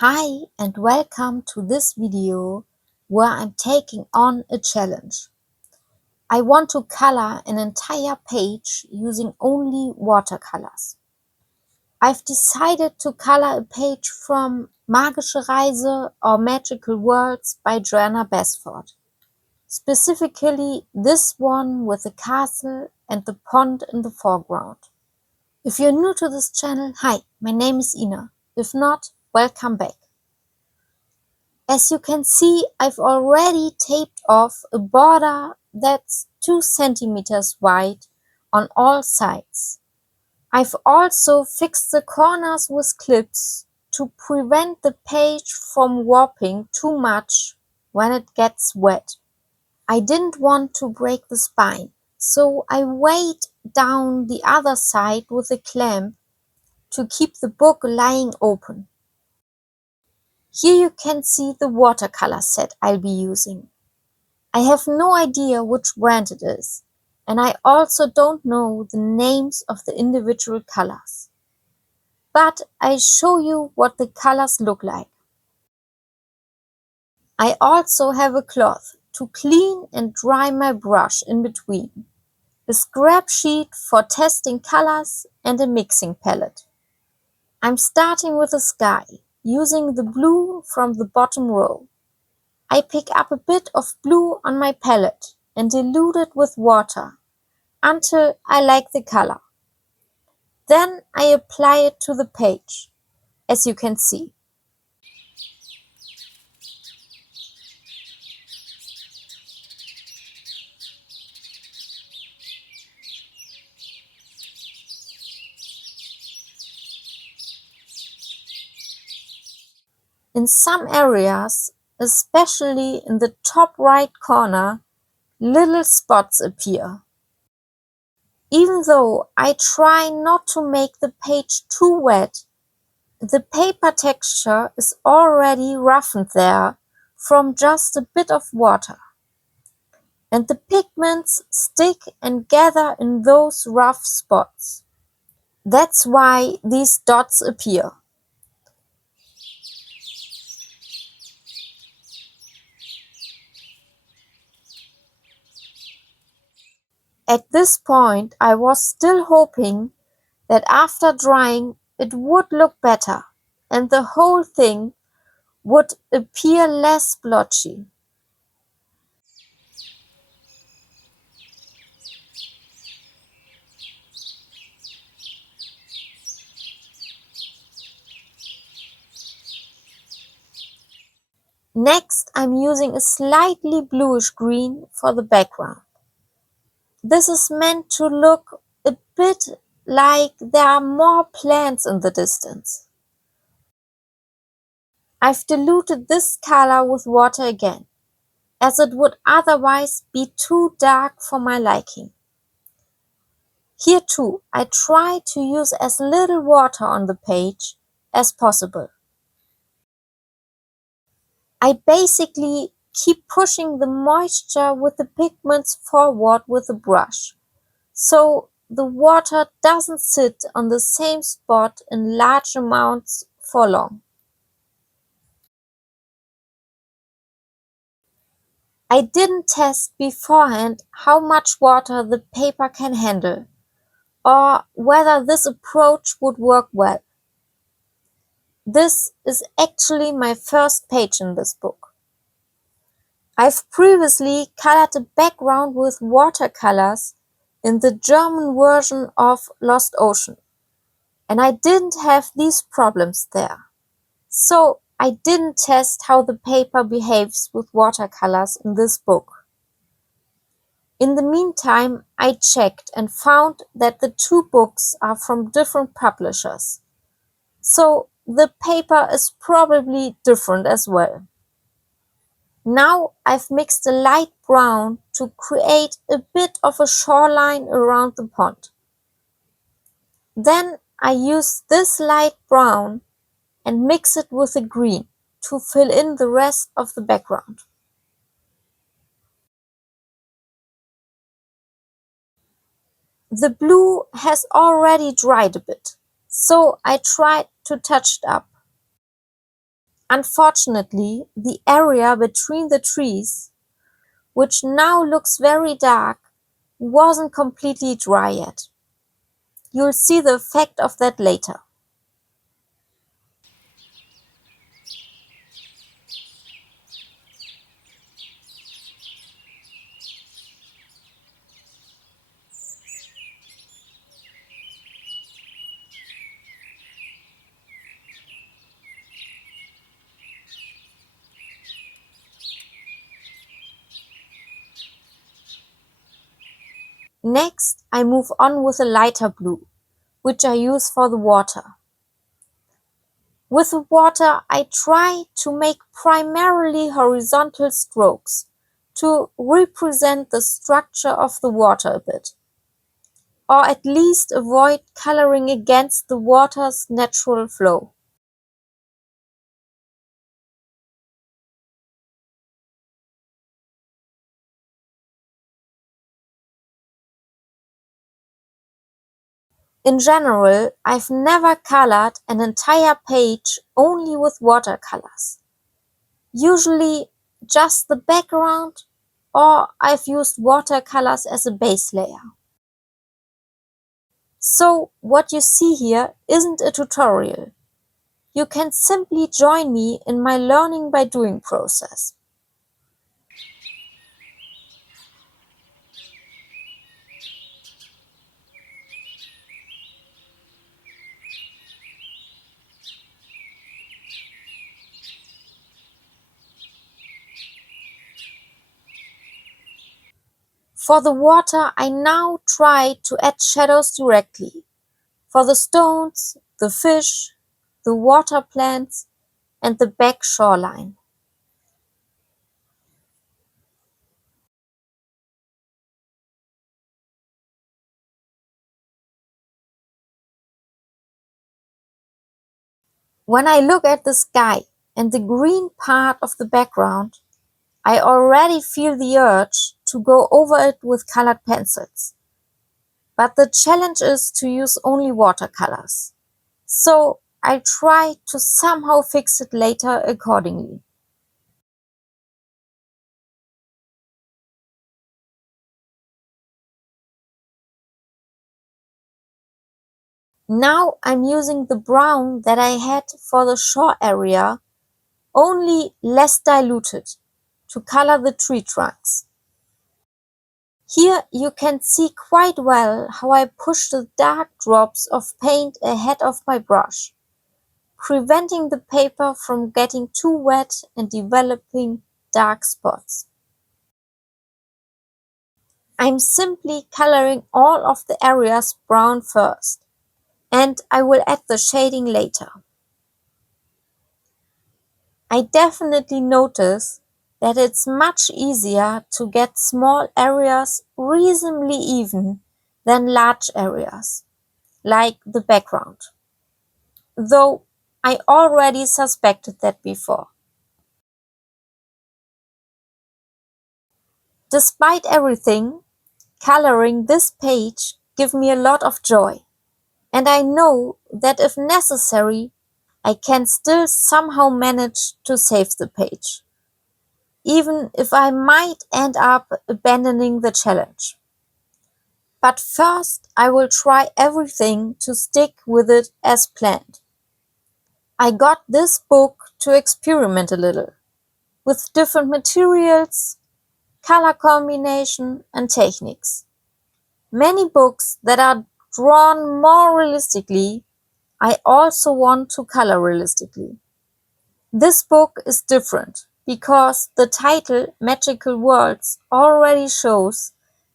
Hi and welcome to this video where I'm taking on a challenge. I want to color an entire page using only watercolors. I've decided to color a page from Magische Reise or Magical Worlds by Johanna Basford. Specifically this one with the castle and the pond in the foreground. If you're new to this channel, hi, my name is Ina. If not, welcome back. As you can see, I've already taped off a border that's 2 centimeters wide on all sides. I've also fixed the corners with clips to prevent the page from warping too much when it gets wet. I didn't want to break the spine, so I weighed down the other side with a clamp to keep the book lying open. Here you can see the watercolor set I'll be using. I have no idea which brand it is, and I also don't know the names of the individual colors. But I show you what the colors look like. I also have a cloth to clean and dry my brush in between, a scrap sheet for testing colors, and a mixing palette. I'm starting with the sky, using the blue from the bottom row. I pick up a bit of blue on my palette and dilute it with water until I like the color. Then I apply it to the page, as you can see. In some areas, especially in the top right corner, little spots appear. Even though I try not to make the page too wet, the paper texture is already roughened there from just a bit of water, and the pigments stick and gather in those rough spots. That's why these dots appear. At this point, I was still hoping that after drying it would look better and the whole thing would appear less blotchy. Next, I'm using a slightly bluish green for the background. This is meant to look a bit like there are more plants in the distance. I've diluted this color with water again, as it would otherwise be too dark for my liking. Here too, I try to use as little water on the page as possible. I basically keep pushing the moisture with the pigments forward with the brush, so the water doesn't sit on the same spot in large amounts for long. I didn't test beforehand how much water the paper can handle, or whether this approach would work well. This is actually my first page in this book. I've previously colored the background with watercolors in the German version of Lost Ocean, and I didn't have these problems there. So I didn't test how the paper behaves with watercolors in this book. In the meantime, I checked and found that the two books are from different publishers. So the paper is probably different as well. Now I've mixed a light brown to create a bit of a shoreline around the pond. Then I use this light brown and mix it with a green to fill in the rest of the background. The blue has already dried a bit, so I tried to touch it up. Unfortunately, the area between the trees, which now looks very dark, wasn't completely dry yet. You'll see the effect of that later. Next, I move on with a lighter blue, which I use for the water. With the water, I try to make primarily horizontal strokes to represent the structure of the water a bit, or at least avoid coloring against the water's natural flow. In general, I've never colored an entire page only with watercolors. Usually just the background, or I've used watercolors as a base layer. So what you see here isn't a tutorial. You can simply join me in my learning by doing process. For the water, I now try to add shadows directly. For the stones, the fish, the water plants, and the back shoreline. When I look at the sky and the green part of the background, I already feel the urge to go over it with colored pencils. But the challenge is to use only watercolors. So I try to somehow fix it later accordingly. Now I'm using the brown that I had for the shore area, only less diluted, to color the tree trunks. Here you can see quite well how I push the dark drops of paint ahead of my brush, preventing the paper from getting too wet and developing dark spots. I'm simply coloring all of the areas brown first, and I will add the shading later. I definitely notice that it's much easier to get small areas reasonably even than large areas, like the background. Though I already suspected that before. Despite everything, coloring this page gives me a lot of joy, and I know that if necessary, I can still somehow manage to save the page, even if I might end up abandoning the challenge. But first, I will try everything to stick with it as planned. I got this book to experiment a little with different materials, color combination, and techniques. Many books that are drawn more realistically, I also want to color realistically. This book is different because the title Magical Worlds already shows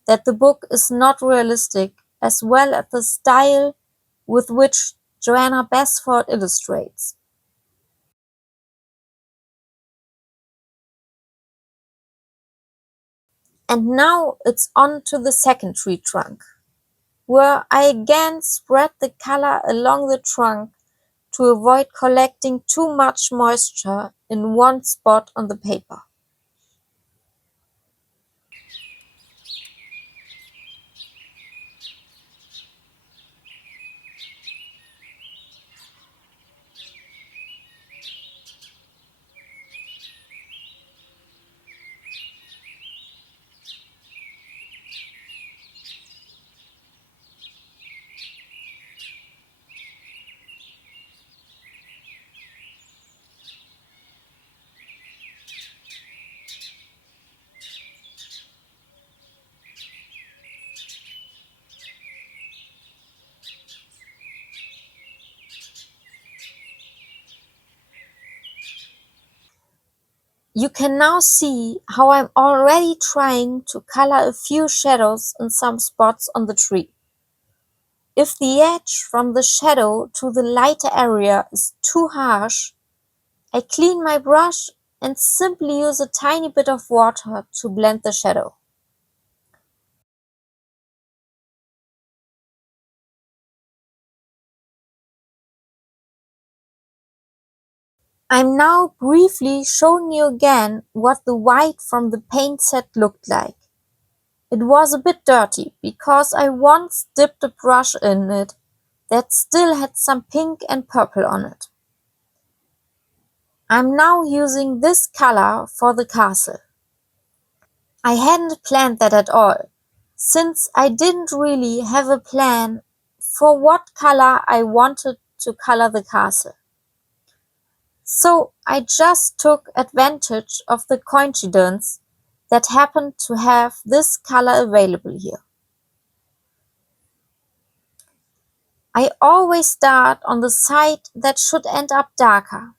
that the book is not realistic, as well as the style with which Johanna Basford illustrates. And now it's on to the second tree trunk, where I again spread the color along the trunk to avoid collecting too much moisture in one spot on the paper. You can now see how I'm already trying to color a few shadows in some spots on the tree. If the edge from the shadow to the lighter area is too harsh, I clean my brush and simply use a tiny bit of water to blend the shadow. I'm now briefly showing you again what the white from the paint set looked like. It was a bit dirty because I once dipped a brush in it that still had some pink and purple on it. I'm now using this color for the castle. I hadn't planned that at all, since I didn't really have a plan for what color I wanted to color the castle. So I just took advantage of the coincidence that happened to have this color available here. I always start on the side that should end up darker,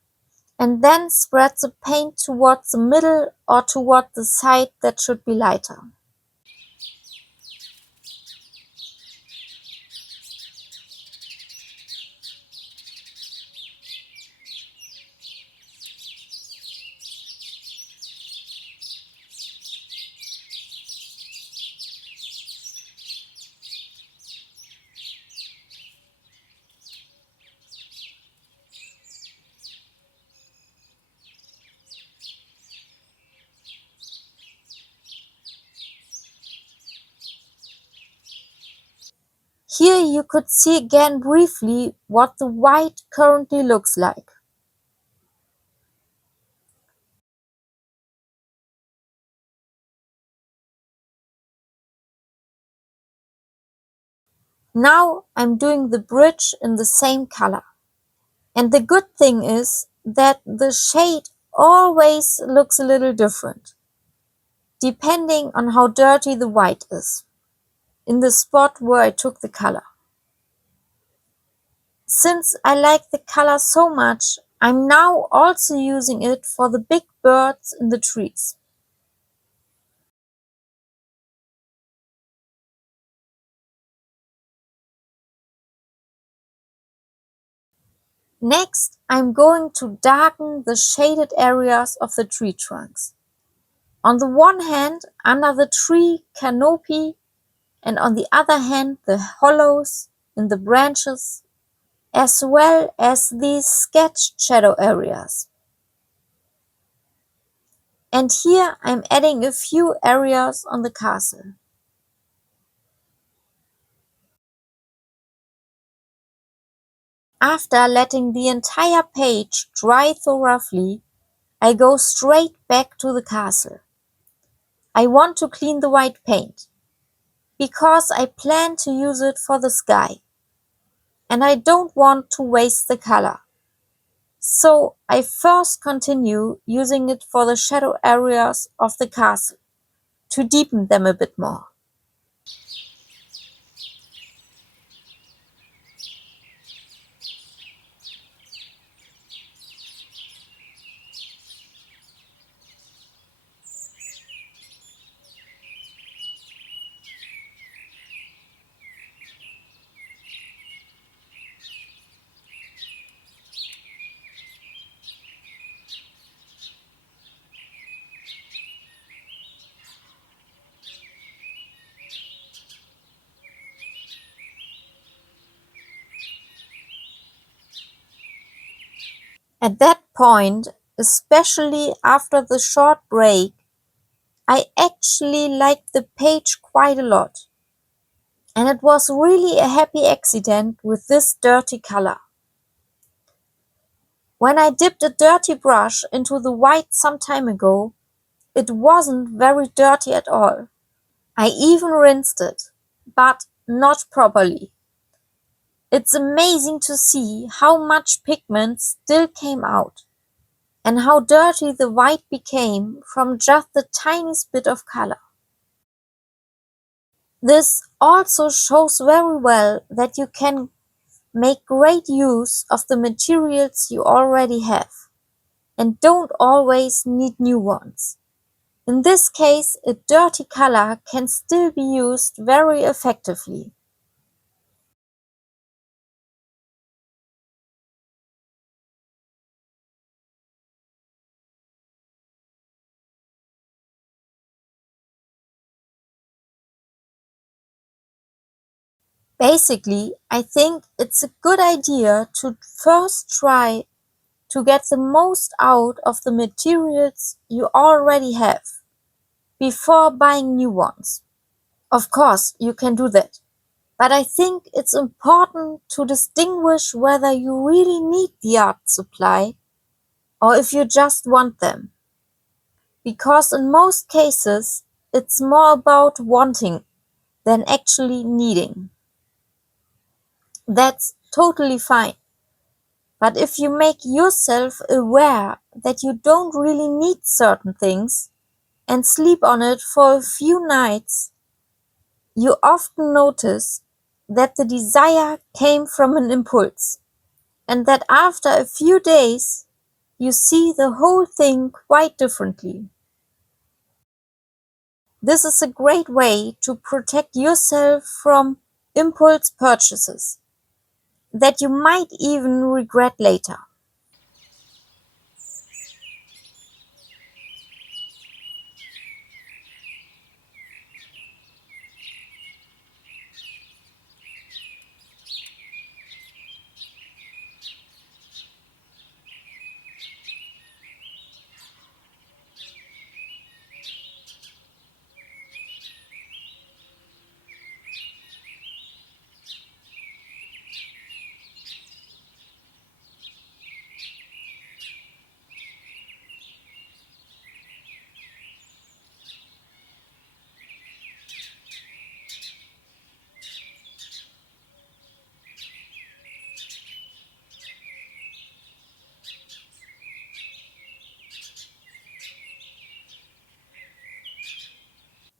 and then spread the paint towards the middle or toward the side that should be lighter. Here you could see again briefly what the white currently looks like. Now I'm doing the bridge in the same color. And the good thing is that the shade always looks a little different, depending on how dirty the white is, in the spot where I took the color. Since I like the color so much, I'm now also using it for the big birds in the trees. Next, I'm going to darken the shaded areas of the tree trunks. On the one hand, under the tree canopy, and on the other hand, the hollows in the branches, as well as these sketched shadow areas. And here I'm adding a few areas on the castle. After letting the entire page dry thoroughly, I go straight back to the castle. I want to clean the white paint, because I plan to use it for the sky, and I don't want to waste the color. So I first continue using it for the shadow areas of the castle, to deepen them a bit more. At that point, especially after the short break, I actually liked the page quite a lot. And it was really a happy accident with this dirty color. When I dipped a dirty brush into the white some time ago, it wasn't very dirty at all. I even rinsed it, but not properly. It's amazing to see how much pigment still came out, and how dirty the white became from just the tiniest bit of color. This also shows very well that you can make great use of the materials you already have, and don't always need new ones. In this case, a dirty color can still be used very effectively. Basically, I think it's a good idea to first try to get the most out of the materials you already have before buying new ones. Of course, you can do that. But I think it's important to distinguish whether you really need the art supply or if you just want them. Because in most cases, it's more about wanting than actually needing. That's totally fine. But if you make yourself aware that you don't really need certain things and sleep on it for a few nights, you often notice that the desire came from an impulse, and that after a few days, you see the whole thing quite differently. This is a great way to protect yourself from impulse purchases that you might even regret later.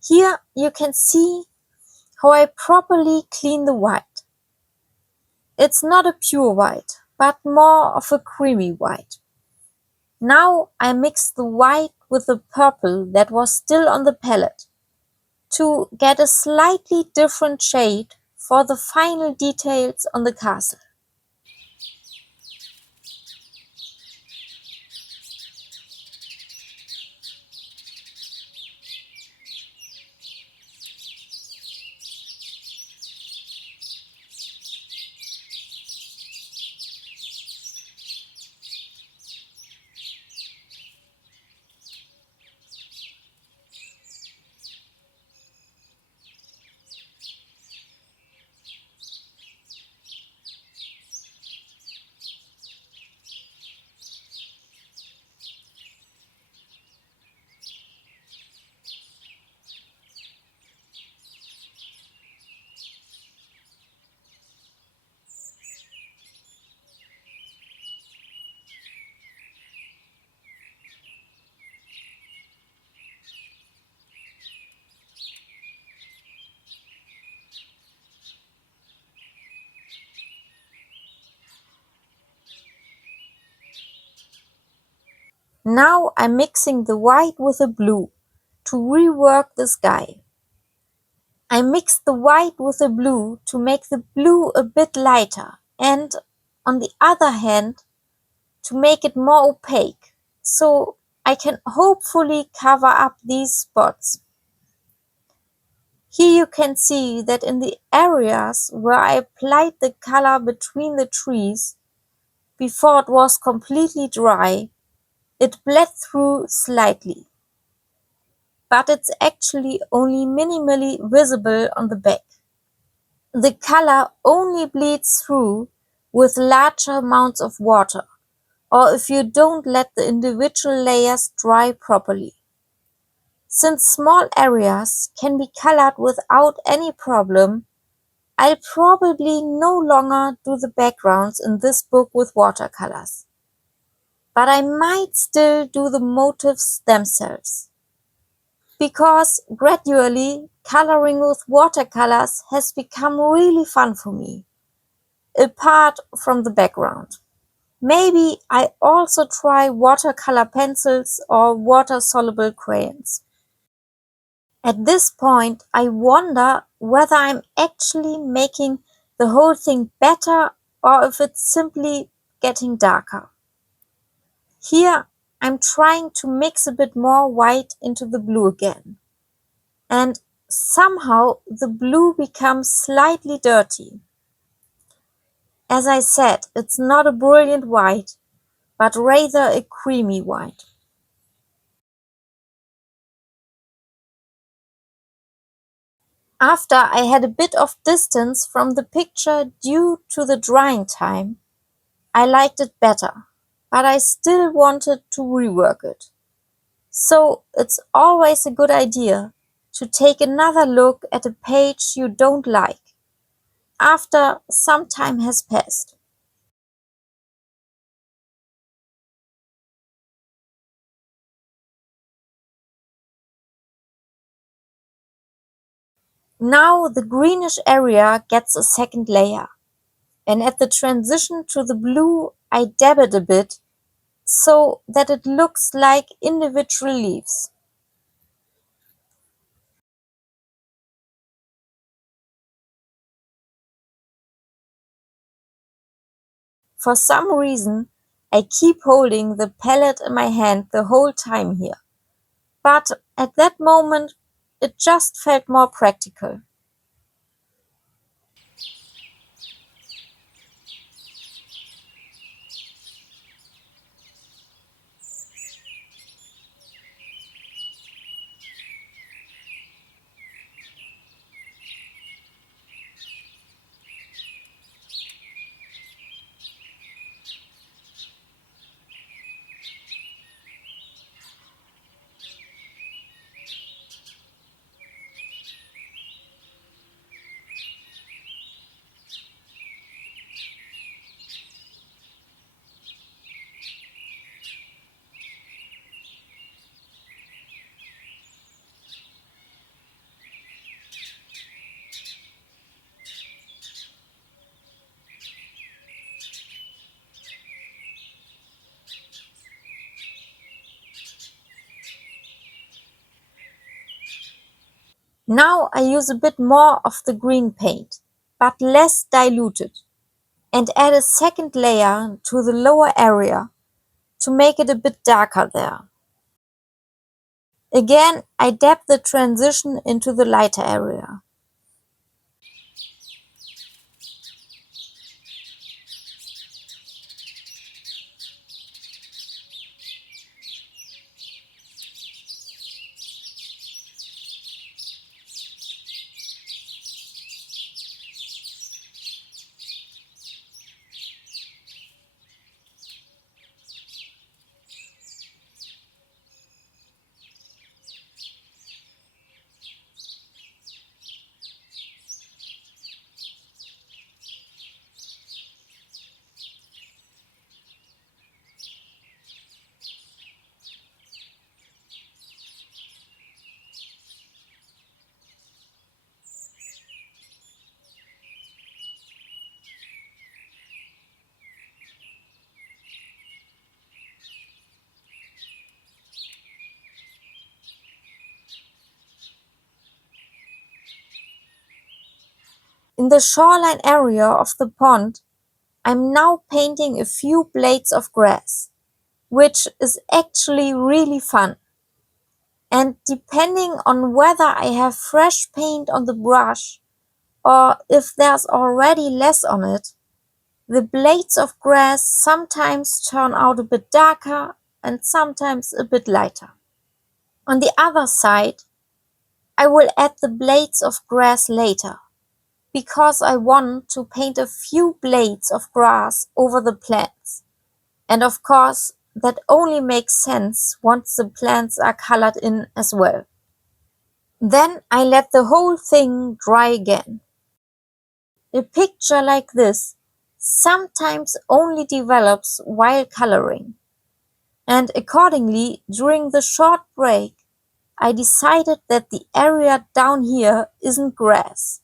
Here you can see how I properly clean the white. It's not a pure white, but more of a creamy white. Now I mix the white with the purple that was still on the palette to get a slightly different shade for the final details on the castle. Now I'm mixing the white with the blue to rework the sky. I mixed the white with the blue to make the blue a bit lighter and, on the other hand, to make it more opaque, so I can hopefully cover up these spots. Here you can see that in the areas where I applied the color between the trees before it was completely dry, it bled through slightly, but it's actually only minimally visible on the back. The color only bleeds through with larger amounts of water, or if you don't let the individual layers dry properly. Since small areas can be colored without any problem, I'll probably no longer do the backgrounds in this book with watercolors. But I might still do the motifs themselves. Because gradually, coloring with watercolors has become really fun for me, apart from the background. Maybe I also try watercolor pencils or water-soluble crayons. At this point, I wonder whether I'm actually making the whole thing better or if it's simply getting darker. Here, I'm trying to mix a bit more white into the blue again. And somehow the blue becomes slightly dirty. As I said, it's not a brilliant white, but rather a creamy white. After I had a bit of distance from the picture due to the drying time, I liked it better, but I still wanted to rework it. So it's always a good idea to take another look at a page you don't like after some time has passed. Now the greenish area gets a second layer, and at the transition to the blue I dab it a bit so that it looks like individual leaves. For some reason, I keep holding the palette in my hand the whole time here, but at that moment it just felt more practical. Now I use a bit more of the green paint, but less diluted, and add a second layer to the lower area to make it a bit darker there. Again, I dab the transition into the lighter area. In the shoreline area of the pond, I'm now painting a few blades of grass, which is actually really fun. And depending on whether I have fresh paint on the brush or if there's already less on it, the blades of grass sometimes turn out a bit darker and sometimes a bit lighter. On the other side, I will add the blades of grass later, because I want to paint a few blades of grass over the plants. And of course, that only makes sense once the plants are colored in as well. Then I let the whole thing dry again. A picture like this sometimes only develops while coloring. And accordingly, during the short break, I decided that the area down here isn't grass,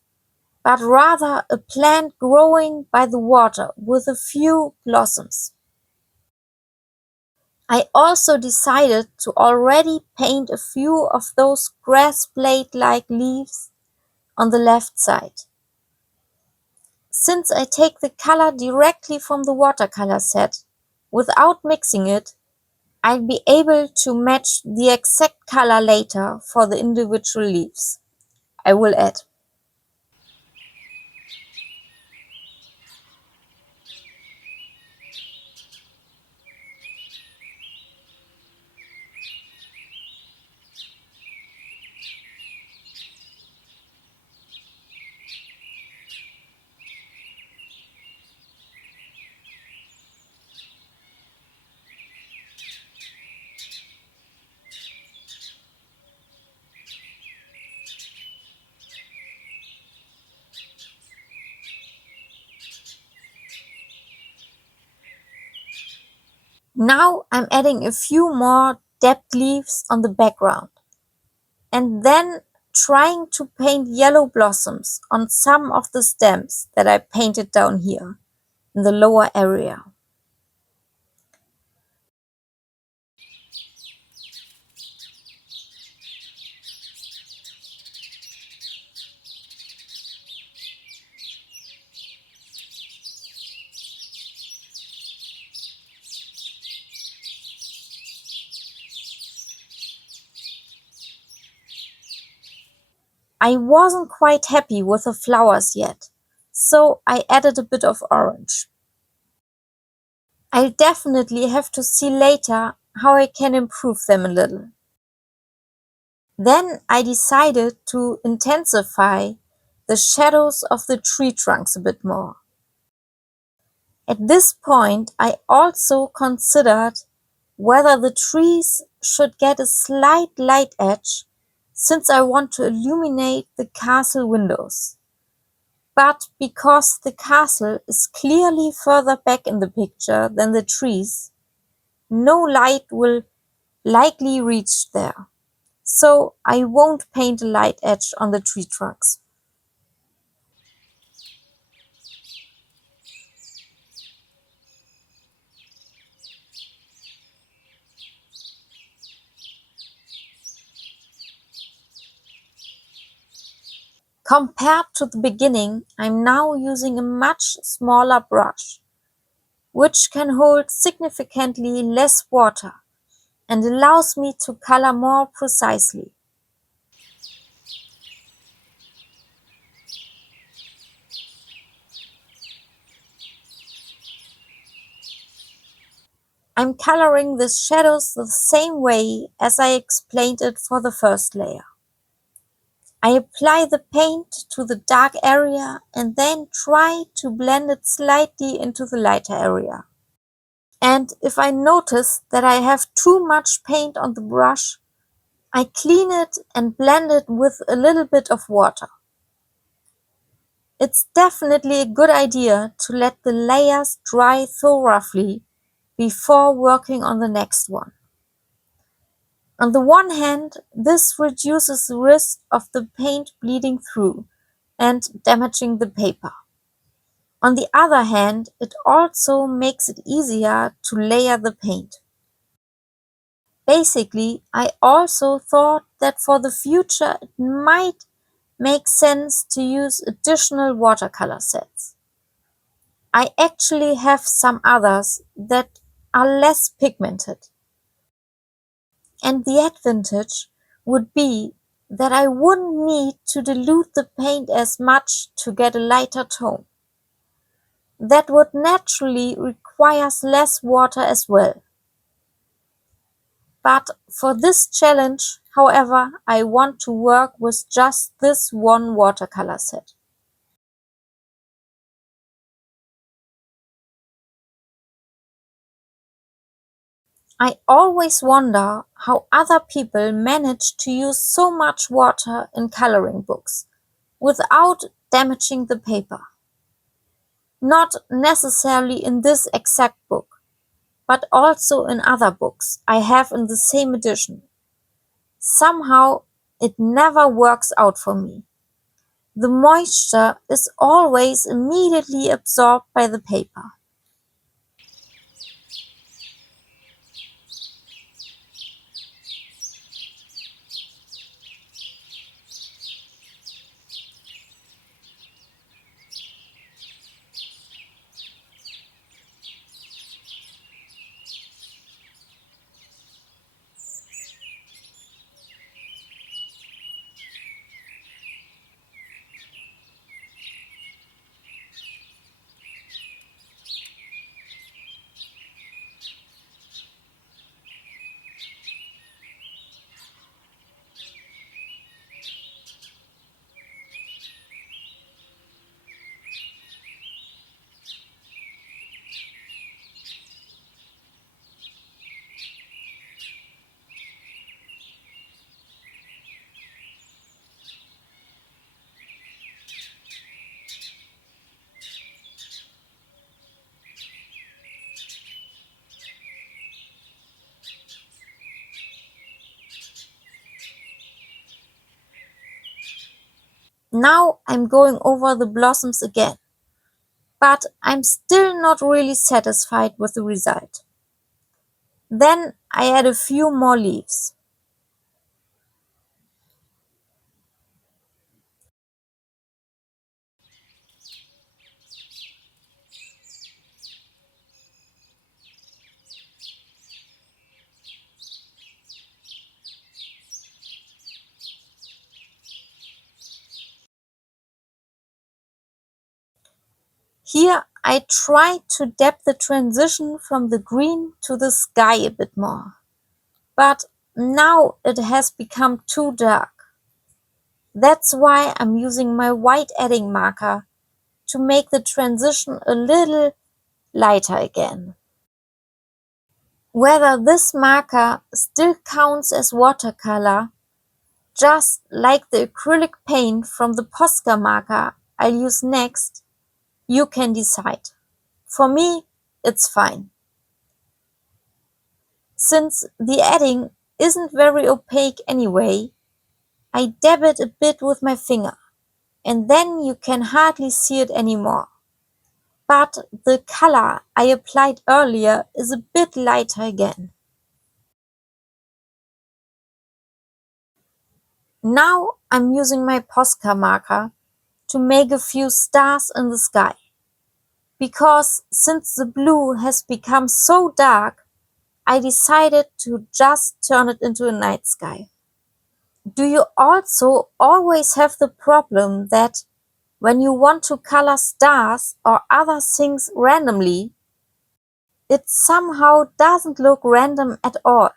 but rather a plant growing by the water with a few blossoms. I also decided to already paint a few of those grass blade-like leaves on the left side. Since I take the color directly from the watercolor set, without mixing it, I'll be able to match the exact color later for the individual leaves. I will add. Now I'm adding a few more depth leaves on the background, and then trying to paint yellow blossoms on some of the stems that I painted down here in the lower area. I wasn't quite happy with the flowers yet, so I added a bit of orange. I'll definitely have to see later how I can improve them a little. Then I decided to intensify the shadows of the tree trunks a bit more. At this point, I also considered whether the trees should get a slight light edge, since I want to illuminate the castle windows. But because the castle is clearly further back in the picture than the trees, no light will likely reach there. So I won't paint a light edge on the tree trunks. Compared to the beginning, I'm now using a much smaller brush, which can hold significantly less water and allows me to color more precisely. I'm coloring the shadows the same way as I explained it for the first layer. I apply the paint to the dark area and then try to blend it slightly into the lighter area. And if I notice that I have too much paint on the brush, I clean it and blend it with a little bit of water. It's definitely a good idea to let the layers dry thoroughly before working on the next one. On the one hand, this reduces the risk of the paint bleeding through and damaging the paper. On the other hand, it also makes it easier to layer the paint. Basically, I also thought that for the future it might make sense to use additional watercolor sets. I actually have some others that are less pigmented. And the advantage would be that I wouldn't need to dilute the paint as much to get a lighter tone. That would naturally require less water as well. But for this challenge, however, I want to work with just this one watercolor set. I always wonder how other people manage to use so much water in coloring books without damaging the paper. Not necessarily in this exact book, but also in other books I have in the same edition. Somehow it never works out for me. The moisture is always immediately absorbed by the paper. Now I'm going over the blossoms again, but I'm still not really satisfied with the result. Then I add a few more leaves. Here I try to depth the transition from the green to the sky a bit more, but now it has become too dark. That's why I'm using my white adding marker to make the transition a little lighter again. Whether this marker still counts as watercolor, just like the acrylic paint from the Posca marker I'll use next, you can decide. For me, it's fine. Since the adding isn't very opaque anyway, I dab it a bit with my finger, and then you can hardly see it anymore. But the color I applied earlier is a bit lighter again. Now I'm using my Posca marker to make a few stars in the sky. Because since the blue has become so dark, I decided to just turn it into a night sky. Do you also always have the problem that when you want to color stars or other things randomly, it somehow doesn't look random at all?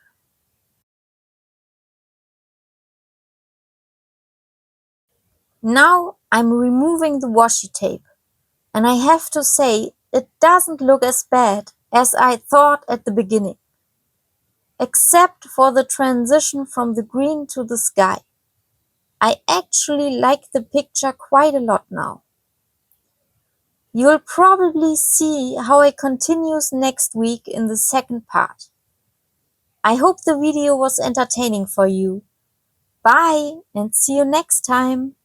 Now I'm removing the washi tape, and I have to say it doesn't look as bad as I thought at the beginning, except for the transition from the green to the sky. I actually like the picture quite a lot now. You'll probably see how it continues next week in the second part. I hope the video was entertaining for you. Bye and see you next time.